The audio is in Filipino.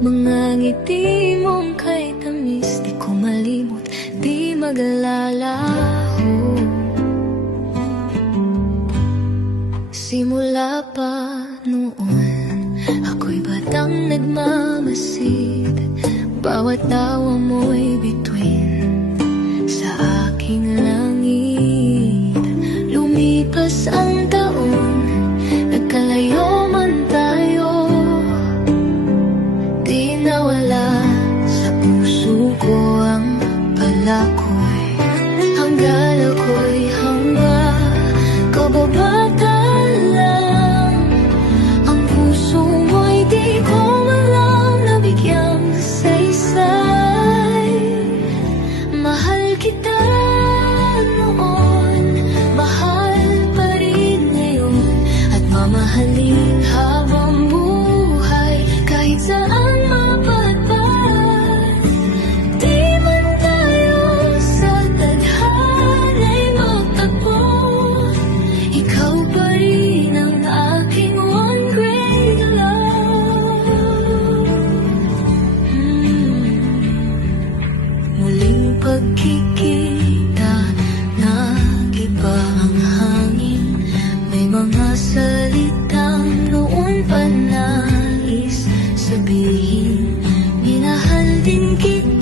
Mga ngiti mong kay tamis, di ko malimot, di maglalaho. Simula pa noon, ako'y batang nagmamasid. Bawat tawa mo'y bituin sa aking langit. Lumipas ang taon, nagkalayo man tayo, di nawala sa puso ko ang palakoy. Hanggang ako'y hanga, kababata lang. Ang puso mo'y di ko walang nabigyang saysay. Mahal kita noon, mahal pa rin ngayon, at mamahalin habang buhay kahit saan mapadpad. Di man tayo sa tadhana'y magtagpo, ikaw pa rin ang aking one great love. Muling pagkikita, nag-iba ang hangin. May mga salitang noon pa nais sabihin. Minahal din kita